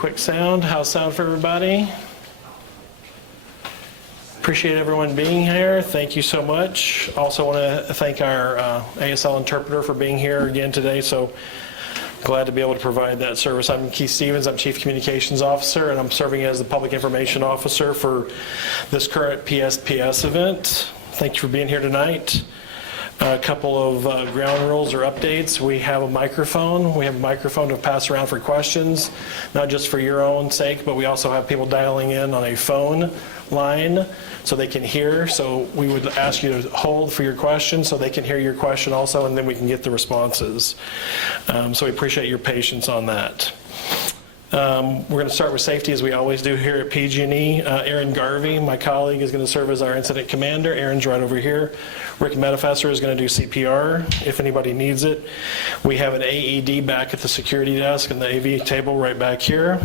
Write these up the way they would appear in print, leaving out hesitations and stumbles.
Quick sound. How's sound for everybody? Appreciate everyone being here. Thank you so much. Also want to thank our ASL interpreter for being here again today. So glad to be able to provide that service. I'm Keith Stevens. I'm Chief Communications Officer, and I'm serving as the Public Information Officer for this current PSPS event. Thank you for being here tonight. A couple of ground rules or updates. We have a microphone. We have a microphone to pass around for questions, not just for your own sake, but we also have people dialing in on a phone line so they can hear. So we would ask you to hold for your question so they can hear your question also, and then we can get the responses. So we appreciate your patience on that. We're going to start with safety as we always do here at PG&E. Aaron Garvey, my colleague, is going to serve as our incident commander. Aaron's right over here. Rick Metafesser is going to do CPR if anybody needs it. We have an AED back at the security desk and the AV table right back here.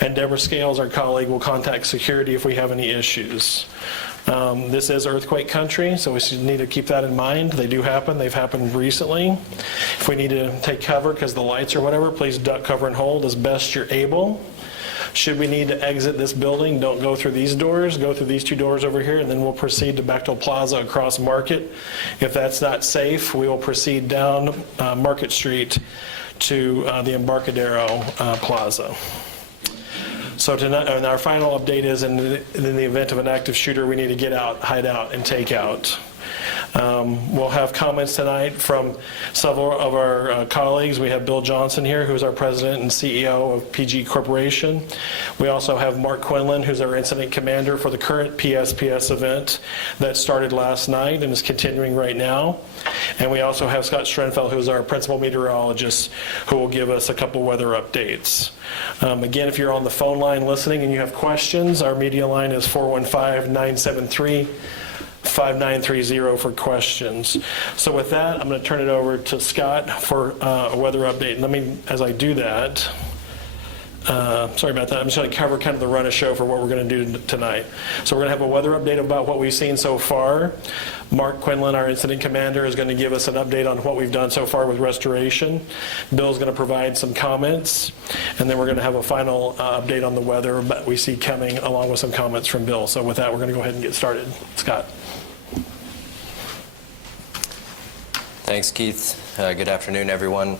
And Deborah Scales, our colleague, will contact security if we have any issues. This is earthquake country, so we need to keep that in mind. They do happen. They've happened recently. If we need to take cover because the lights or whatever, please duck, cover, and hold as best you're able. Should we need to exit this building, don't go through these doors. Go through these two doors over here, and then we'll proceed to Bechtel Plaza across Market. If that's not safe, we will proceed down Market Street to the Embarcadero Plaza. So tonight, and our final update is in the event of an active shooter, we need to get out, hide out, and take out. We'll have comments tonight from several of our colleagues. We have Bill Johnson here, who's our president and CEO of PG Corporation. We also have Mark Quinlan, who's our incident commander for the current PSPS event that started last night and is continuing right now. And we also have Scott Strenfeld, who's our principal meteorologist, who will give us a couple weather updates. Again, if you're on the phone line listening and you have questions, our media line is 415-973-5930 for questions. So with that, I'm going to turn it over to Scott for a weather update. Let me, as I do that, sorry about that, I'm just going to cover kind of the run of show for what we're going to do tonight. So we're going to have a weather update about what we've seen so far. Mark Quinlan, our incident commander, is going to give us an update on what we've done so far with restoration. Bill's going to provide some comments, and then we're going to have a final update on the weather that we see coming, along with some comments from Bill. So with that, we're going to go ahead and get started. Scott. Thanks, Keith. Good afternoon, everyone.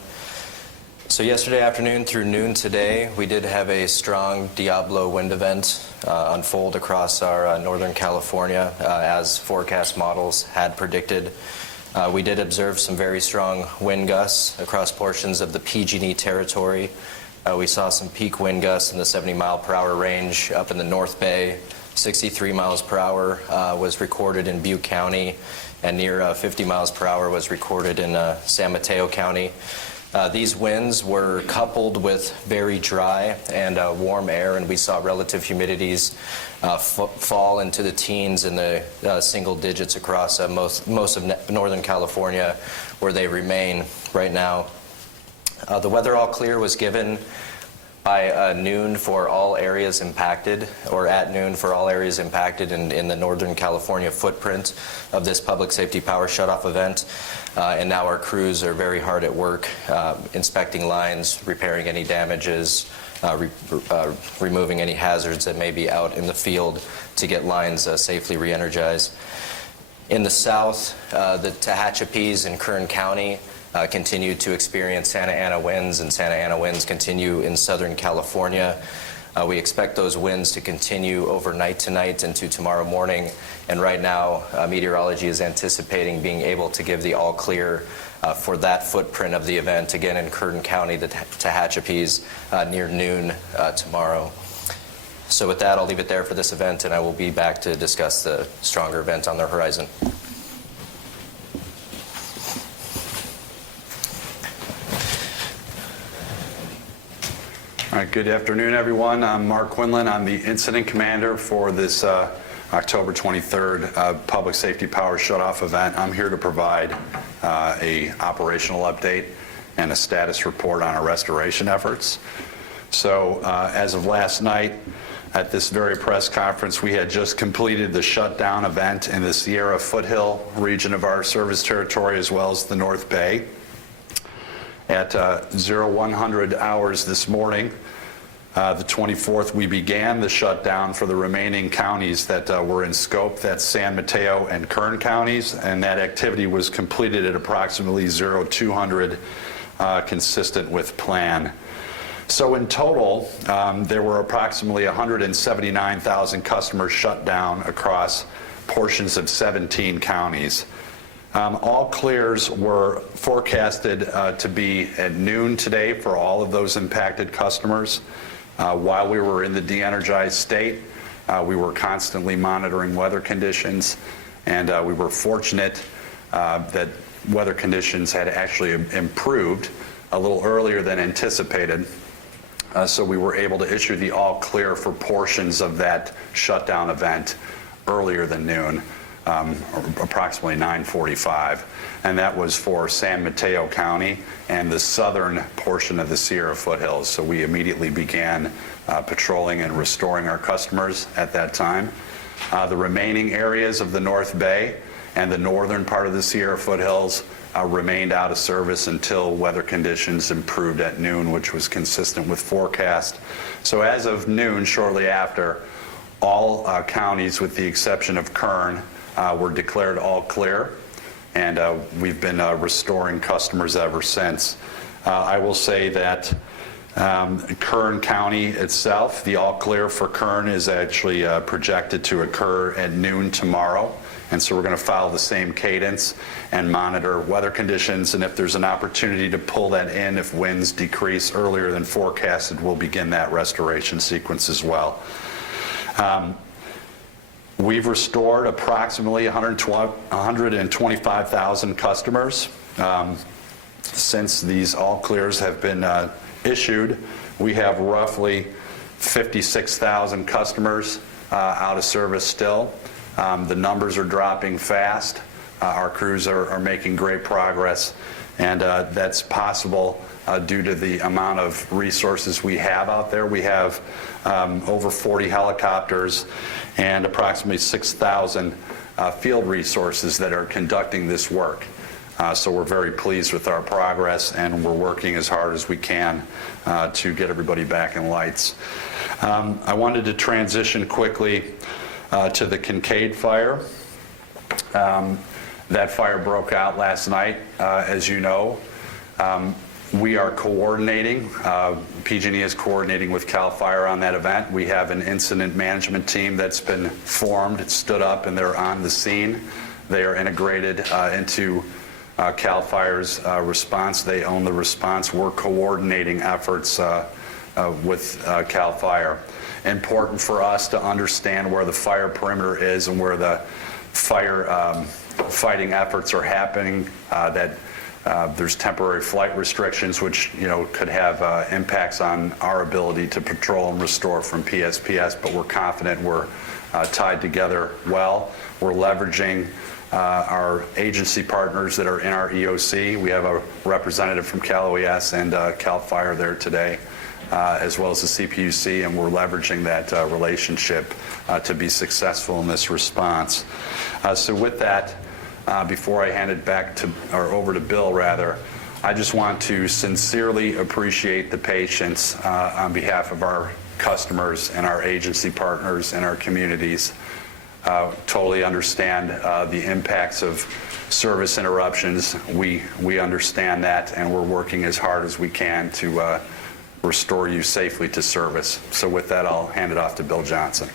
So yesterday afternoon through noon today, we did have a strong Diablo wind event unfold across our Northern California, as forecast models had predicted. We did observe some very strong wind gusts across portions of the PG&E territory. We saw some peak wind gusts in the 70-mile-per-hour range up in the North Bay. 63 miles per hour was recorded in Butte County, and near 50 miles per hour was recorded in San Mateo County. These winds were coupled with very dry and warm air, and we saw relative humidities fall into the teens and the single digits across most of Northern California, where they remain right now. The weather all clear was given by noon for all areas impacted, or at noon for all areas impacted in the Northern California footprint of this Public Safety Power Shutoff event. And now our crews are very hard at work inspecting lines, repairing any damages, removing any hazards that may be out in the field to get lines safely re-energized. In the south, the Tehachapi's in Kern County continue to experience Santa Ana winds, and Santa Ana winds continue in Southern California. We expect those winds to continue overnight tonight into tomorrow morning, and right now meteorology is anticipating being able to give the all clear for that footprint of the event, again in Kern County, the Tehachapi's, near noon tomorrow. So with that, I'll leave it there for this event, and I will be back to discuss the stronger event on the horizon. All right, good afternoon, everyone. I'm Mark Quinlan. I'm the incident commander for this October 23rd Public Safety Power Shutoff event. I'm here to provide a operational update and a status report on our restoration efforts. So as of last night, at this very press conference, we had just completed the shutdown event in the Sierra Foothill region of our service territory, as well as the North Bay. At 0100 hours this morning, The 24th, we began the shutdown for the remaining counties that were in scope. That's San Mateo and Kern counties, and that activity was completed at approximately 0200, consistent with plan. So in total, there were approximately 179,000 customers shut down across portions of 17 counties. All clears were forecasted to be at noon today for all of those impacted customers. While we were in the de-energized state, we were constantly monitoring weather conditions, and we were fortunate that weather conditions had actually improved a little earlier than anticipated. So we were able to issue the all clear for portions of that shutdown event earlier than noon, approximately 9:45. And that was for San Mateo County and the southern portion of the Sierra foothills. So we immediately began patrolling and restoring our customers at that time. The remaining areas of the North Bay and the northern part of the Sierra foothills remained out of service until weather conditions improved at noon, which was consistent with forecast. So as of noon, shortly after, all counties with the exception of Kern were declared all clear, and we've been restoring customers ever since. I will say that Kern County itself, the all clear for Kern is actually projected to occur at noon tomorrow. And so we're going to follow the same cadence and monitor weather conditions. And if there's an opportunity to pull that in, if winds decrease earlier than forecasted, we'll begin that restoration sequence as well. We've restored approximately 125,000 customers. Since these all clears have been issued, we have roughly 56,000 customers out of service still. The numbers are dropping fast. Our crews are making great progress, and that's possible due to the amount of resources we have out there. We have over 40 helicopters and approximately 6,000 field resources that are conducting this work. So we're very pleased with our progress, and we're working as hard as we can to get everybody back in lights. I wanted to transition quickly to the Kincaid fire. That fire broke out last night, as you know. We are coordinating, PG&E is coordinating with CAL FIRE on that event. We have an incident management team that's been formed, it stood up, and they're on the scene. They are integrated into CAL FIRE's response. They own the response. We're coordinating efforts with CAL FIRE. Important for us to understand where the fire perimeter is and where the fire fighting efforts are happening, that there's temporary flight restrictions, which could have impacts on our ability to patrol and restore from PSPS, but we're confident we're tied together well. We're leveraging our agency partners that are in our EOC. We have a representative from Cal OES and CAL FIRE there today, as well as the CPUC, and we're leveraging that relationship to be successful in this response. So with that, before I hand it back or over to Bill rather, I just want to sincerely appreciate the patience on behalf of our customers and our agency partners and our communities. Totally understand the impacts of service interruptions. We understand that, and we're working as hard as we can to restore you safely to service. So with that, I'll hand it off to Bill Johnson.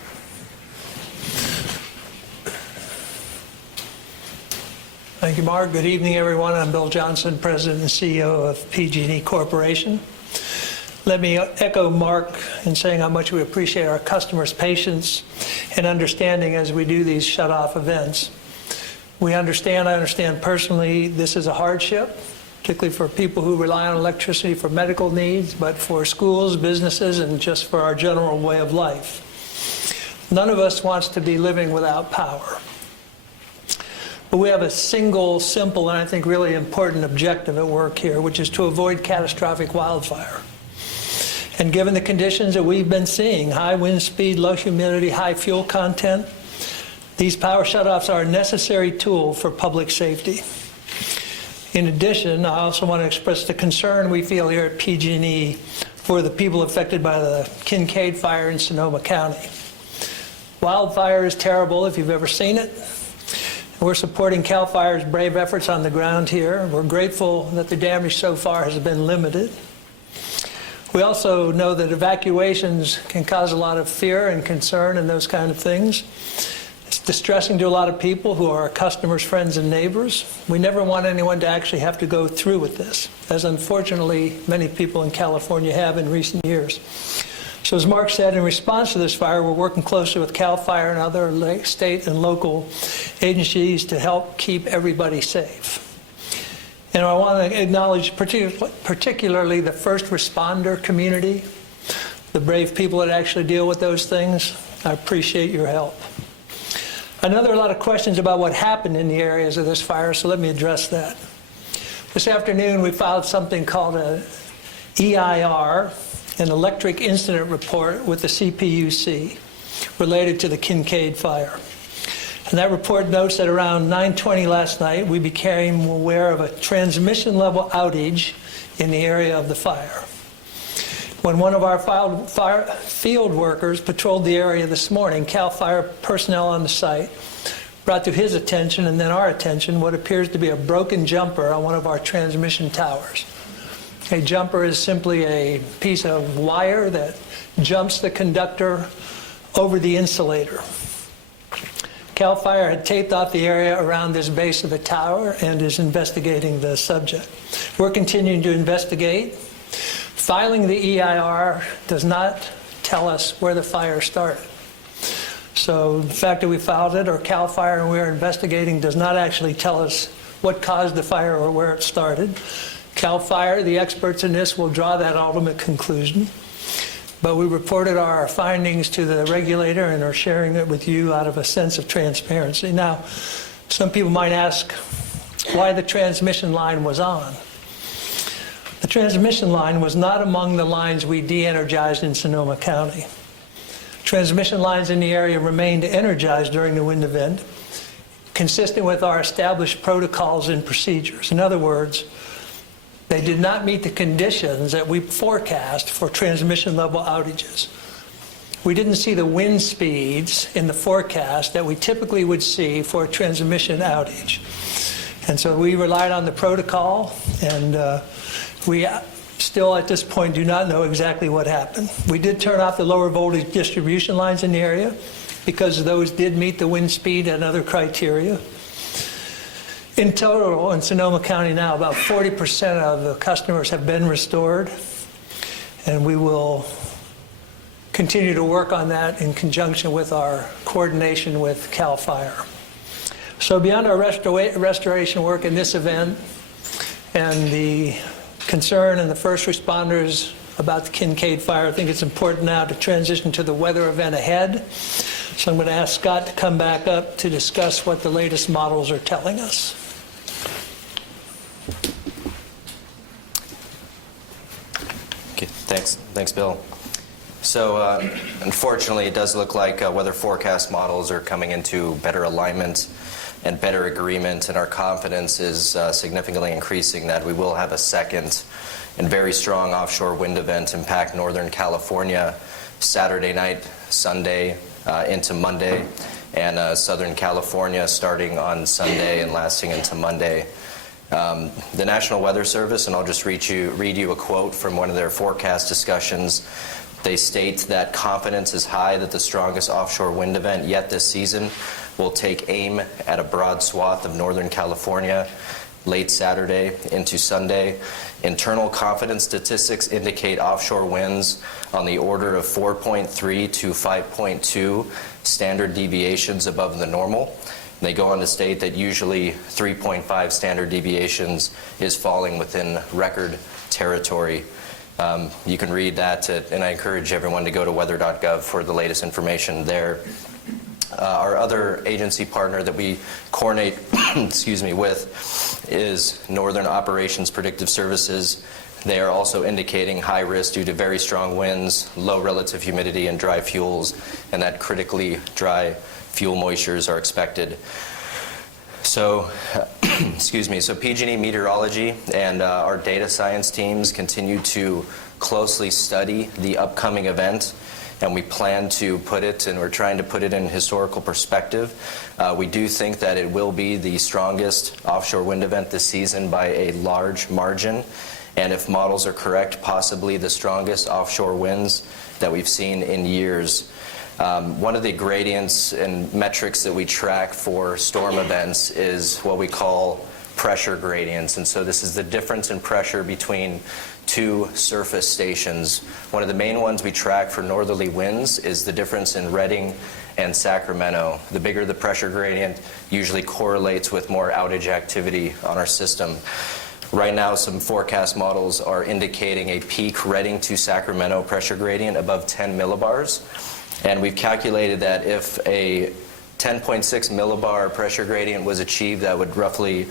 Thank you, Mark. Good evening, everyone. I'm Bill Johnson, President and CEO of PG&E Corporation. Let me echo Mark in saying how much we appreciate our customers' patience and understanding as we do these shut-off events. I understand personally, this is a hardship, particularly for people who rely on electricity for medical needs, but for schools, businesses, and just for our general way of life. None of us wants to be living without power. But we have a single, simple, and I think really important objective at work here, which is to avoid catastrophic wildfire. And given the conditions that we've been seeing, high wind speed, low humidity, high fuel content, these power shutoffs are a necessary tool for public safety. In addition, I also want to express the concern we feel here at PG&E for the people affected by the Kincaid fire in Sonoma County. Wildfire is terrible if you've ever seen it. We're supporting CAL FIRE's brave efforts on the ground here. We're grateful that the damage so far has been limited. We also know that evacuations can cause a lot of fear and concern and those kind of things. It's distressing to a lot of people who are our customers, friends, and neighbors. We never want anyone to actually have to go through with this, as unfortunately many people in California have in recent years. So as Mark said, in response to this fire, we're working closely with CAL FIRE and other state and local agencies to help keep everybody safe. And I want to acknowledge particularly the first responder community, the brave people that actually deal with those things. I appreciate your help. I know there are a lot of questions about what happened in the areas of this fire, so let me address that. This afternoon we filed something called an EIR, an Electric Incident Report, with the CPUC related to the Kincaid fire. And that report notes that around 9:20 last night, we became aware of a transmission level outage in the area of the fire. When one of our field workers patrolled the area this morning, CAL FIRE personnel on the site brought to his attention and then our attention what appears to be a broken jumper on one of our transmission towers. A jumper is simply a piece of wire that jumps the conductor over the insulator. CAL FIRE had taped off the area around this base of the tower and is investigating the subject. We're continuing to investigate. Filing the EIR does not tell us where the fire started. So the fact that we filed it, or CAL FIRE and we're investigating, does not actually tell us what caused the fire or where it started. CAL FIRE, the experts in this, will draw that ultimate conclusion. But we reported our findings to the regulator and are sharing it with you out of a sense of transparency. Now, some people might ask why the transmission line was on. The transmission line was not among the lines we de-energized in Sonoma County. Transmission lines in the area remained energized during the wind event, consistent with our established protocols and procedures. In other words, they did not meet the conditions that we forecast for transmission level outages. We didn't see the wind speeds in the forecast that we typically would see for a transmission outage. And so we relied on the protocol, and we still at this point do not know exactly what happened. We did turn off the lower voltage distribution lines in the area because those did meet the wind speed and other criteria. In total, in Sonoma County now, about 40% of the customers have been restored, and we will continue to work on that in conjunction with our coordination with CAL FIRE. So beyond our restoration work in this event and the concern and the first responders about the Kincaid fire, I think it's important now to transition to the weather event ahead. So I'm going to ask Scott to come back up to discuss what the latest models are telling us. Okay, thanks, Bill. So unfortunately, it does look like weather forecast models are coming into better alignment and better agreement, and our confidence is significantly increasing that we will have a second and very strong offshore wind event impact Northern California Saturday night, Sunday into Monday, and Southern California starting on Sunday and lasting into Monday. The National Weather Service, and I'll just read you a quote from one of their forecast discussions. They state that confidence is high that the strongest offshore wind event yet this season will take aim at a broad swath of Northern California late Saturday into Sunday. Internal confidence statistics indicate offshore winds on the order of 4.3 to 5.2 standard deviations above the normal. They go on to state that usually 3.5 standard deviations is falling within record territory. You can read that, and I encourage everyone to go to weather.gov for the latest information there. Our other agency partner that we coordinate with is Northern Operations Predictive Services. They are also indicating high risk due to very strong winds, low relative humidity, and dry fuels, and that critically dry fuel moistures are expected. So, so PG&E Meteorology and our data science teams continue to closely study the upcoming event, and we plan to put it, and we're trying to put it in historical perspective. We do think that it will be the strongest offshore wind event this season by a large margin, and if models are correct, possibly the strongest offshore winds that we've seen in years. One of the gradients and metrics that we track for storm events is what we call pressure gradients, and so this is the difference in pressure between two surface stations. One of the main ones we track for northerly winds is the difference in Redding and Sacramento. The bigger the pressure gradient usually correlates with more outage activity on our system. Right now, some forecast models are indicating a peak Redding to Sacramento pressure gradient above 10 millibars. And we've calculated that if a 10.6 millibar pressure gradient was achieved, that would roughly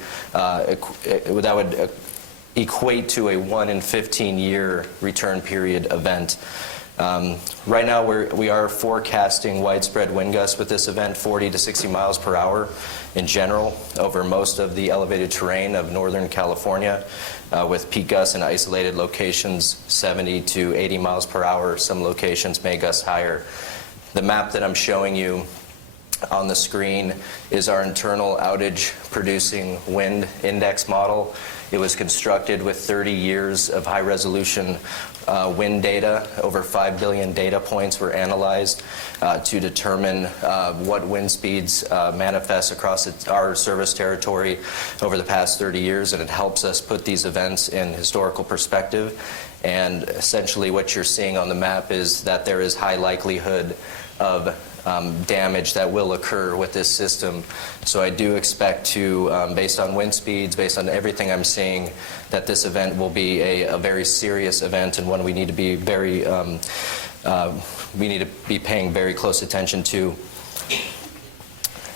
equate to a 1 in 15 year return period event. Right now we are forecasting widespread wind gusts with this event, 40 to 60 miles per hour in general over most of the elevated terrain of Northern California, with peak gusts in isolated locations 70 to 80 miles per hour. Some locations may gust higher. The map that I'm showing you on the screen is our internal outage producing wind index model. It was constructed with 30 years of high resolution wind data. Over 5 billion data points were analyzed to determine what wind speeds manifest across our service territory over the past 30 years, and it helps us put these events in historical perspective. And essentially what you're seeing on the map is that there is high likelihood of damage that will occur with this system. So I do expect to, based on wind speeds, based on everything I'm seeing, that this event will be a very serious event, and one we need to be paying very close attention to.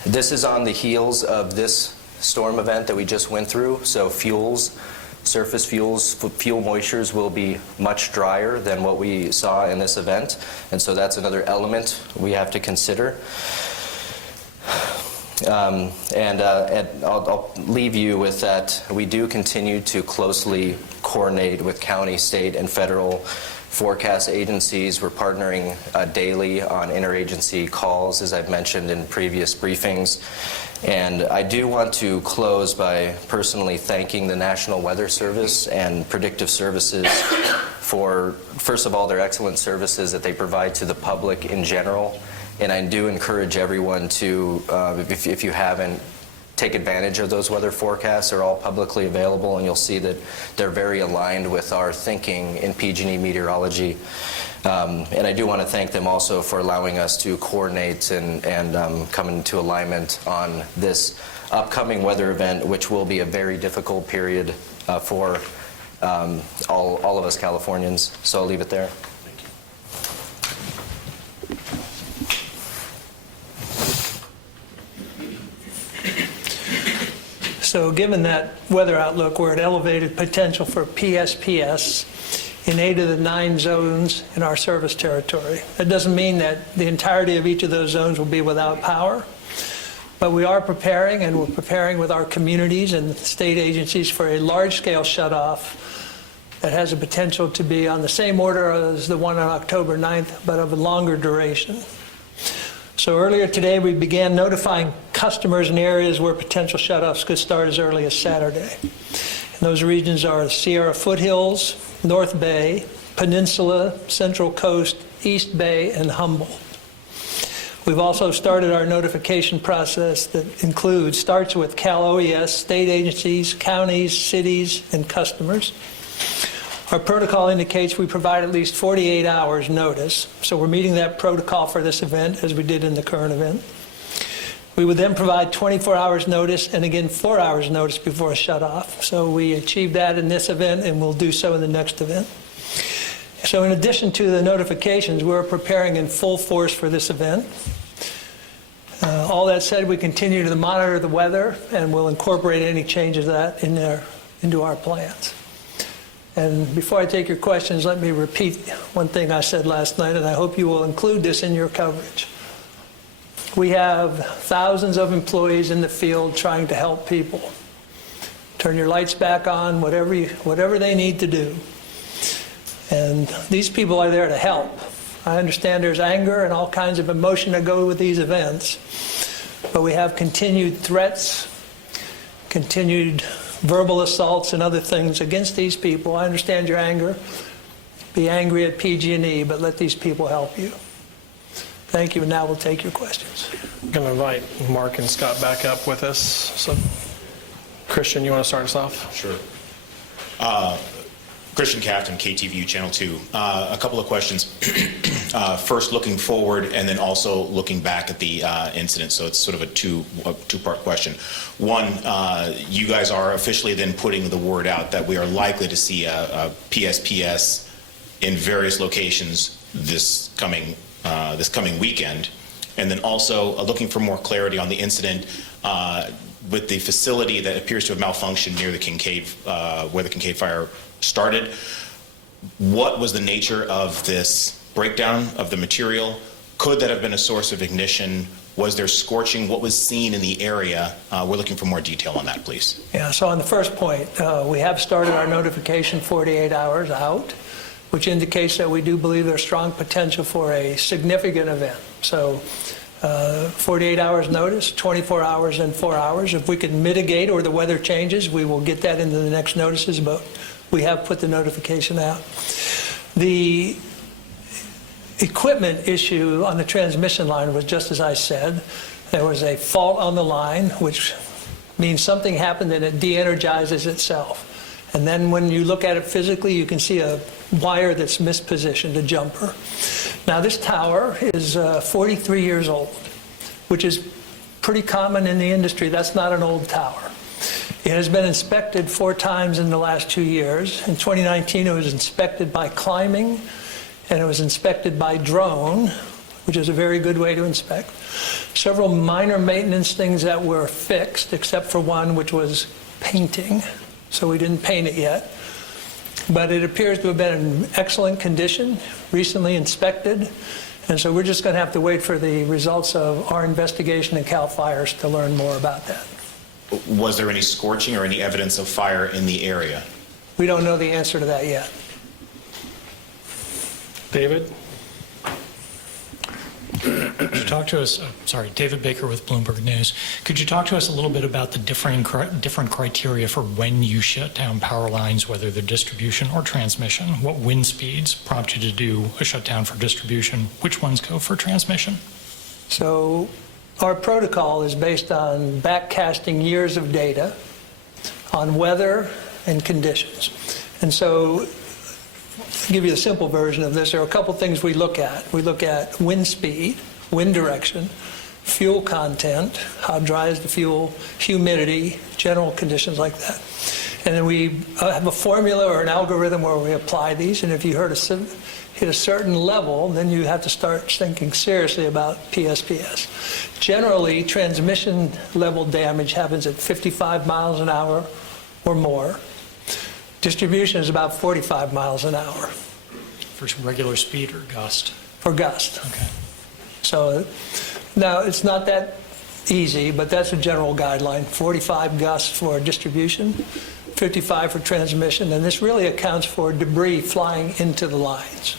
This is on the heels of this storm event that we just went through. So surface fuels, fuel moistures will be much drier than what we saw in this event, and so that's another element we have to consider. And I'll leave you with that. We do continue to closely coordinate with county, state, and federal forecast agencies. We're partnering daily on interagency calls, as I've mentioned in previous briefings. And I do want to close by personally thanking the National Weather Service and Predictive Services for, first of all, their excellent services that they provide to the public in general. And I do encourage everyone to, if you haven't, take advantage of those weather forecasts. They're all publicly available, and you'll see that they're very aligned with our thinking in PG&E meteorology. And I do want to thank them also for allowing us to coordinate and come into alignment on this upcoming weather event, which will be a very difficult period for all of us Californians. So I'll leave it there. So given that weather outlook, we're at elevated potential for PSPS in 8 of the 9 zones in our service territory. That doesn't mean that the entirety of each of those zones will be without power, but we are preparing, and we're preparing with our communities and state agencies for a large-scale shutoff that has a potential to be on the same order as the one on October 9th, but of a longer duration. So earlier today, we began notifying customers in areas where potential shutoffs could start as early as Saturday. And those regions are the Sierra Foothills, North Bay, Peninsula, Central Coast, East Bay, and Humboldt. We've also started our notification process that starts with Cal OES, state agencies, counties, cities, and customers. Our protocol indicates we provide at least 48 hours notice, so we're meeting that protocol for this event as we did in the current event. We would then provide 24 hours notice and again 4 hours notice before a shutoff. So we achieved that in this event, and we'll do so in the next event. So in addition to the notifications, we're preparing in full force for this event. All that said, we continue to monitor the weather, and we'll incorporate any changes of that into our plans. And before I take your questions, let me repeat one thing I said last night, and I hope you will include this in your coverage. We have thousands of employees in the field trying to help people. Turn your lights back on, whatever they need to do. And these people are there to help. I understand there's anger and all kinds of emotion that go with these events, but we have continued threats, continued verbal assaults and other things against these people. I understand your anger. Be angry at PG&E, but let these people help you. Thank you, and now we'll take your questions. I'm going to invite Mark and Scott back up with us. So, Christian, you want to start us off? Sure. Christian Captain, KTVU Channel 2. A couple of questions. First, looking forward, and then also looking back at the incident. So it's sort of a two-part question. One, you guys are officially then putting the word out that we are likely to see a PSPS in various locations this coming weekend. And then also looking for more clarity on the incident with the facility that appears to have malfunctioned near the Kincaid, where the Kincaid fire started. What was the nature of this breakdown of the material? Could that have been a source of ignition? Was there scorching? What was seen in the area? We're looking for more detail on that, please. Yeah, so on the first point, we have started our notification 48 hours out, which indicates that we do believe there's strong potential for a significant event. So 48 hours notice, 24 hours and 4 hours. If we can mitigate or the weather changes, we will get that into the next notices, but we have put the notification out. The equipment issue on the transmission line was just as I said. There was a fault on the line, which means something happened and it de-energizes itself. And then when you look at it physically, you can see a wire that's mispositioned, a jumper. Now this tower is 43 years old, which is pretty common in the industry. That's not an old tower. It has been inspected 4 times in the last 2 years. In 2019, it was inspected by climbing, and it was inspected by drone, which is a very good way to inspect. Several minor maintenance things that were fixed, except for one, which was painting. So we didn't paint it yet. But it appears to have been in excellent condition, recently inspected. And so we're just going to have to wait for the results of our investigation in CAL FIRES to learn more about that. Was there any scorching or any evidence of fire in the area? We don't know the answer to that yet. David? Could you talk to us, David Baker with Bloomberg News. Could you talk to us a little bit about the different criteria for when you shut down power lines, whether they're distribution or transmission? What wind speeds prompt you to do a shutdown for distribution? Which ones go for transmission? So our protocol is based on backcasting years of data on weather and conditions. And so to give you a simple version of this, there are a couple things we look at. We look at wind speed, wind direction, fuel content, how dry is the fuel, humidity, general conditions like that. And then we have a formula or an algorithm where we apply these, and if you hit a certain level, then you have to start thinking seriously about PSPS. Generally, transmission level damage happens at 55 miles an hour or more. Distribution is about 45 miles an hour. For regular speed or gust? For gust. Okay. So now it's not that easy, but that's a general guideline. 45 gusts for distribution, 55 for transmission, and this really accounts for debris flying into the lines.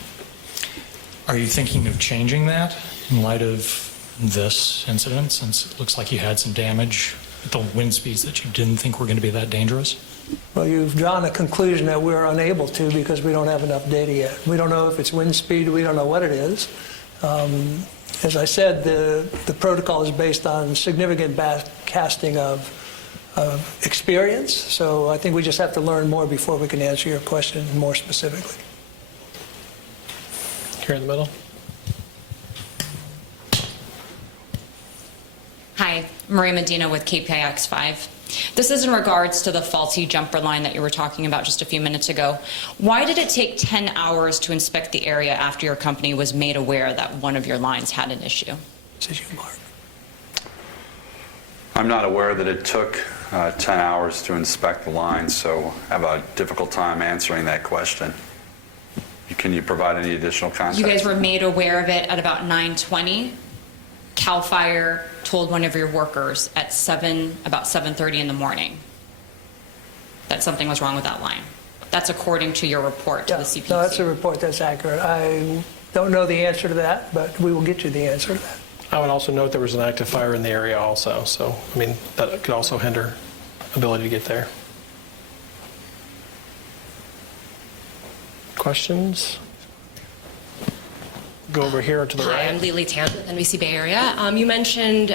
Are you thinking of changing that in light of this incident, since it looks like you had some damage at the wind speeds that you didn't think were going to be that dangerous? Well, you've drawn a conclusion that we're unable to because we don't have enough data yet. We don't know if it's wind speed, we don't know what it is. As I said, the protocol is based on significant backcasting of experience, so I think we just have to learn more before we can answer your question more specifically. Here in the middle. Hi, Maria Medina with KPIX5. This is in regards to the faulty jumper line that you were talking about just a few minutes ago. Why did it take 10 hours to inspect the area after your company was made aware that one of your lines had an issue? This is you, Mark. I'm not aware that it took 10 hours to inspect the line, so I have a difficult time answering that question. Can you provide any additional context? You guys were made aware of it at about 9:20. CAL FIRE told one of your workers at about 7:30 in the morning that something was wrong with that line. That's according to your report to the CPUC. No, that's a report that's accurate. I don't know the answer to that, but we will get you the answer to that. I would also note there was an active fire in the area also, so, I mean, that could also hinder ability to get there. Questions? Go over here to the Hi, I'm right. Lily Tan with NBC Bay Area. You mentioned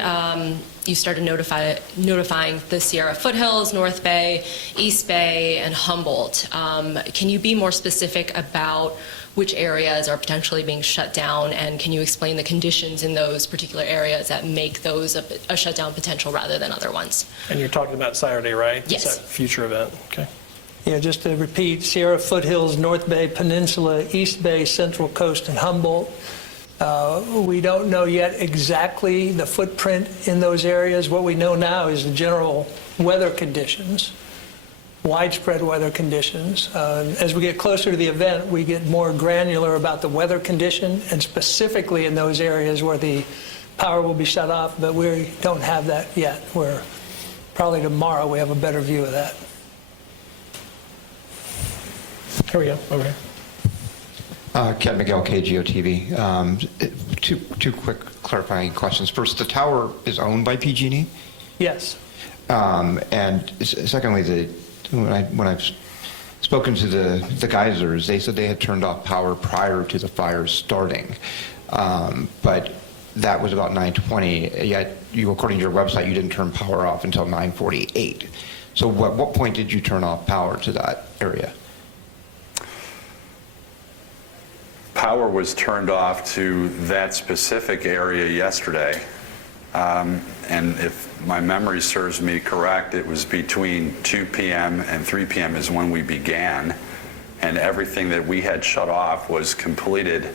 you started notifying the Sierra Foothills, North Bay, East Bay, and Humboldt. Can you be more specific about which areas are potentially being shut down, and can you explain the conditions in those particular areas that make those a shutdown potential rather than other ones? And you're talking about Saturday, right? Yes. It's that future event, okay. Yeah, just to repeat, Sierra Foothills, North Bay Peninsula, East Bay, Central Coast, and Humboldt. We don't know yet exactly the footprint in those areas. What we know now is the general weather conditions, widespread weather conditions. As we get closer to the event, we get more granular about the weather condition, and specifically in those areas where the power will be shut off, but we don't have that yet. Probably tomorrow we have a better view of that. Here we go, over here. Ken Miguel, KGOTV. Two quick clarifying questions. First, the tower is owned by PG&E? Yes. And secondly, when I've spoken to the geysers, they said they had turned off power prior to the fire starting. But that was about 9:20, yet according to your website, you didn't turn power off until 9:48. So at what point did you turn off power to that area? Power was turned off to that specific area yesterday. And if my memory serves me correct, it was between 2 p.m. and 3 p.m. is when we began. And everything that we had shut off was completed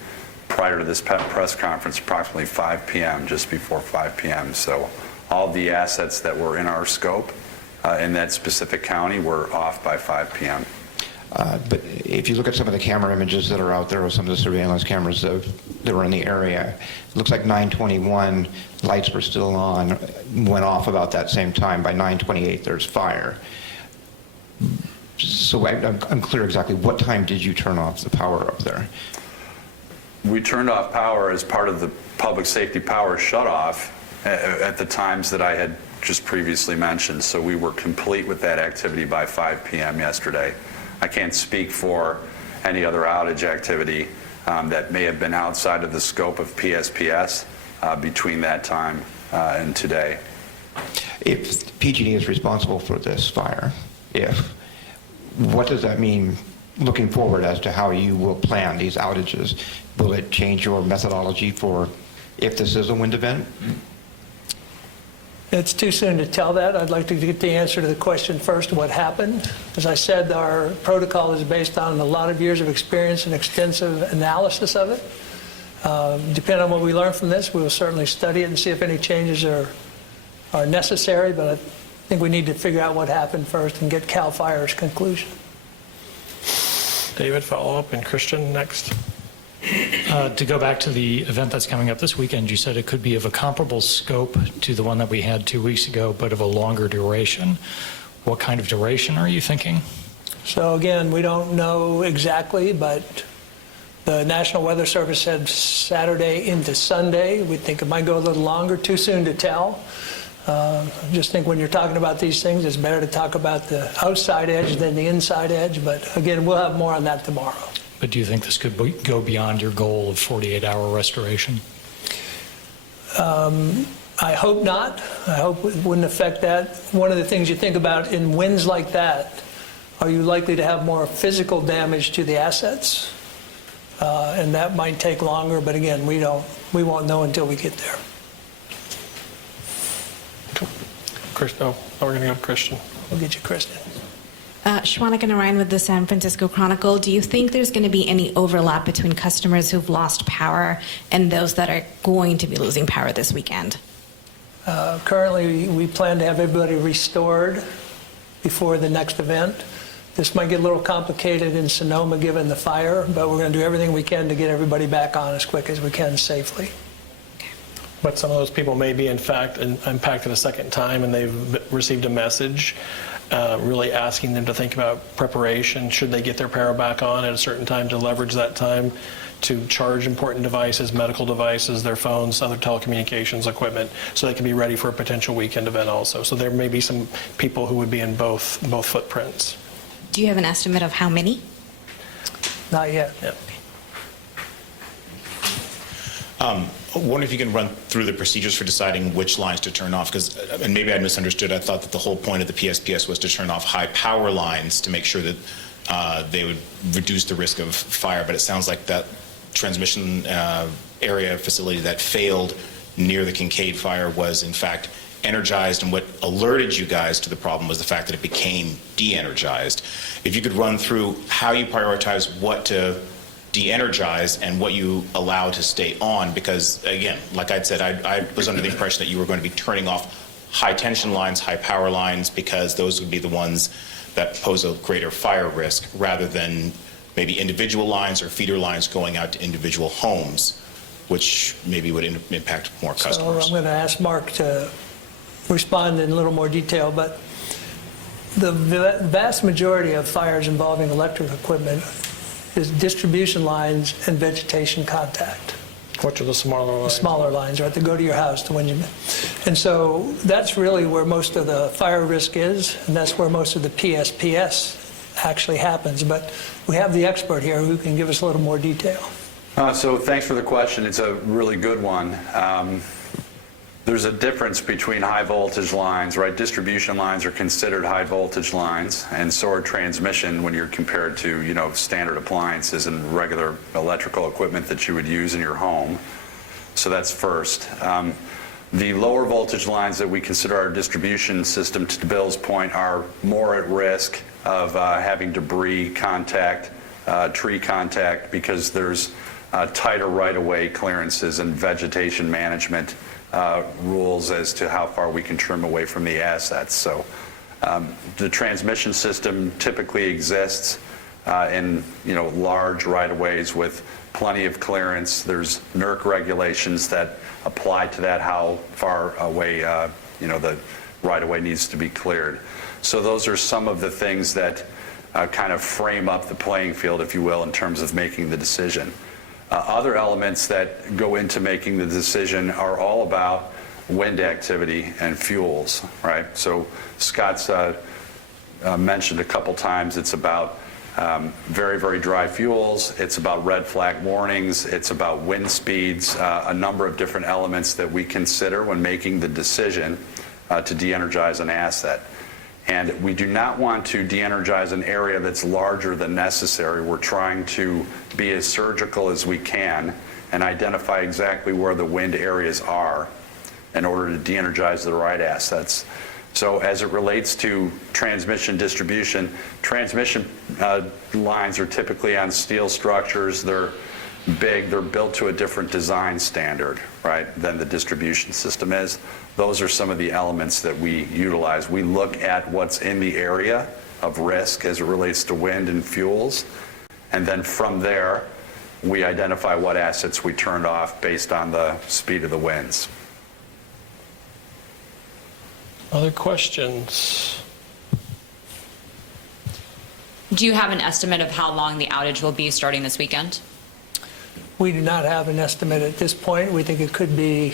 prior to this press conference, approximately 5 p.m., just before 5 p.m. So all the assets that were in our scope in that specific county were off by 5 p.m. But if you look at some of the camera images that are out there, or some of the surveillance cameras that were in the area, it looks like 9:21, lights were still on, went off about that same time. By 9:28, there's fire. So I'm clear exactly what time did you turn off the power up there? We turned off power as part of the Public Safety Power Shutoff at the times that I had just previously mentioned. So we were complete with that activity by 5 p.m. yesterday. I can't speak for any other outage activity that may have been outside of the scope of PSPS between that time and today. If PG&E is responsible for this fire, what does that mean looking forward as to how you will plan these outages? Will it change your methodology for if this is a wind event? It's too soon to tell that. I'd like to get the answer to the question first, what happened. As I said, our protocol is based on a lot of years of experience and extensive analysis of it. Depending on what we learn from this, we will certainly study it and see if any changes are necessary, but I think we need to figure out what happened first and get CAL FIRE's conclusion. David, follow up, and Christian next. To go back to the event that's coming up this weekend, you said it could be of a comparable scope to the one that we had 2 weeks ago, but of a longer duration. What kind of duration are you thinking? So again, we don't know exactly, but the National Weather Service said Saturday into Sunday. We think it might go a little longer. Too soon to tell. I just think when you're talking about these things, it's better to talk about the outside edge than the inside edge. But again, we'll have more on that tomorrow. But do you think this could go beyond your goal of 48-hour restoration? I hope not. I hope it wouldn't affect that. One of the things you think about in winds like that, are you likely to have more physical damage to the assets? And that might take longer, but again, we won't know until we get there. We're going to go to Christian. We'll get you, Kristen. Shwanika Narayan with the San Francisco Chronicle. Do you think there's going to be any overlap between customers who've lost power and those that are going to be losing power this weekend? Currently, we plan to have everybody restored before the next event. This might get a little complicated in Sonoma given the fire, but we're going to do everything we can to get everybody back on as quick as we can safely. But some of those people may be, in fact, impacted a second time, and they've received a message really asking them to think about preparation. Should they get their power back on at a certain time, to leverage that time to charge important devices, medical devices, their phones, other telecommunications equipment, so they can be ready for a potential weekend event also. So there may be some people who would be in both footprints. Do you have an estimate of how many? Not yet. Yeah. I wonder if you can run through the procedures for deciding which lines to turn off, because, and maybe I misunderstood, I thought that the whole point of the PSPS was to turn off high power lines to make sure that they would reduce the risk of fire, but it sounds like that transmission area facility that failed near the Kincaid fire was in fact energized, and what alerted you guys to the problem was the fact that it became de-energized. If you could run through how you prioritize what to de-energize and what you allow to stay on, because again, like I'd said, I was under the impression that you were going to be turning off high tension lines, high power lines, because those would be the ones that pose a greater fire risk, rather than maybe individual lines or feeder lines going out to individual homes, which maybe would impact more customers. So I'm going to ask Mark to respond in a little more detail, but the vast majority of fires involving electric equipment is distribution lines and vegetation contact. Which are the smaller lines? Smaller lines, right, that go to your house. And so that's really where most of the fire risk is, and that's where most of the PSPS actually happens. But we have the expert here who can give us a little more detail. So thanks for the question. It's a really good one. There's a difference between high voltage lines, right? Distribution lines are considered high voltage lines, and so are transmission when you're compared to, you know, standard appliances and regular electrical equipment that you would use in your home. So that's first. The lower voltage lines that we consider our distribution system, to Bill's point, are more at risk of having debris contact, tree contact, because there's tighter right-of-way clearances and vegetation management rules as to how far we can trim away from the assets. So the transmission system typically exists in, you know, large right-of-ways with plenty of clearance. There's NERC regulations that apply to that, how far away you know, the right-of-way needs to be cleared. So those are some of the things that kind of frame up the playing field, if you will, in terms of making the decision. Other elements that go into making the decision are all about wind activity and fuels, right? So Scott's mentioned a couple times it's about very, very dry fuels, it's about red flag warnings, it's about wind speeds, a number of different elements that we consider when making the decision to de-energize an asset. And we do not want to de-energize an area that's larger than necessary. We're trying to be as surgical as we can and identify exactly where the wind areas are in order to de-energize the right assets. So as it relates to transmission distribution, transmission lines are typically on steel structures. They're big, they're built to a different design standard, right, than the distribution system is. Those are some of the elements that we utilize. We look at what's in the area of risk as it relates to wind and fuels, and then from there, we identify what assets we turned off based on the speed of the winds. Other questions? Do you have an estimate of how long the outage will be starting this weekend? We do not have an estimate at this point. We think it could be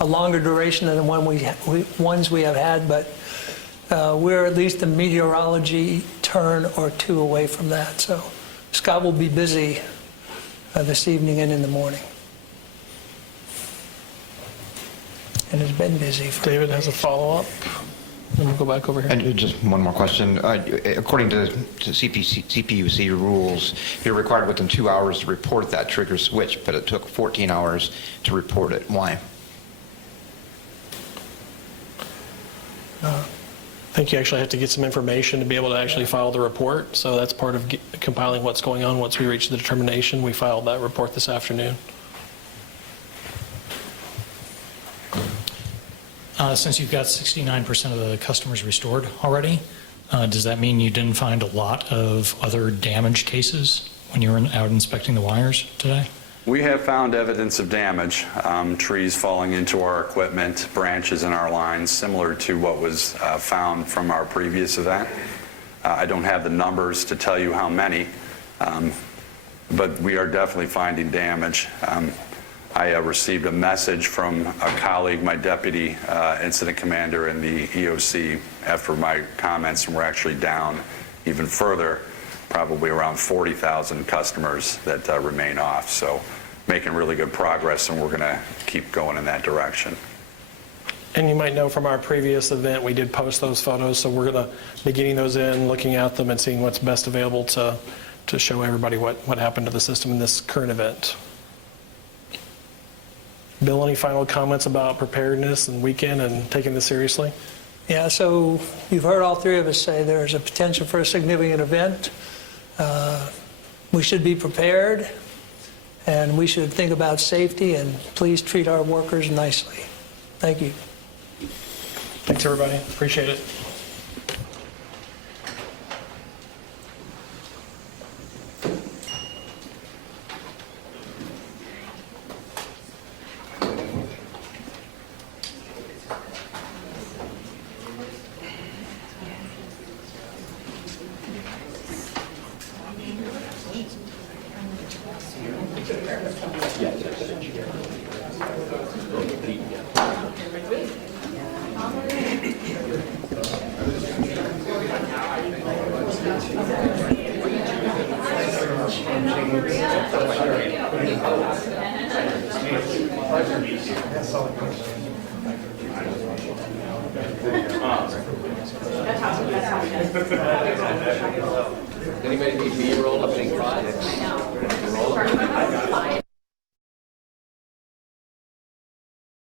a longer duration than the ones we have had, but we're at least a meteorology turn or two away from that. So Scott will be busy this evening and in the morning. And has been busy. David has a follow-up. Then we'll go back over here. And just one more question. According to CPUC rules, you're required within 2 hours to report that trigger switch, but it took 14 hours to report it. Why? I think you actually have to get some information to be able to actually file the report. So that's part of compiling what's going on. Once we reach the determination, we filed that report this afternoon. Since you've got 69% of the customers restored already, does that mean you didn't find a lot of other damage cases when you were out inspecting the wires today? We have found evidence of damage, trees falling into our equipment, branches in our lines, similar to what was found from our previous event. I don't have the numbers to tell you how many, but we are definitely finding damage. I received a message from a colleague, my deputy incident commander in the EOC, after my comments, and we're actually down even further, probably around 40,000 customers that remain off. So making really good progress, and we're going to keep going in that direction. And you might know from our previous event, we did post those photos, so we're going to be getting those in, looking at them, and seeing what's best available to show everybody what happened to the system in this current event. Bill, any final comments about preparedness and weekend and taking this seriously? Yeah, so you've heard all three of us say there's a potential for a significant event. We should be prepared, and we should think about safety, and please treat our workers nicely. Thank you. Thanks, everybody. Appreciate it. Anybody need B-roll of any projects?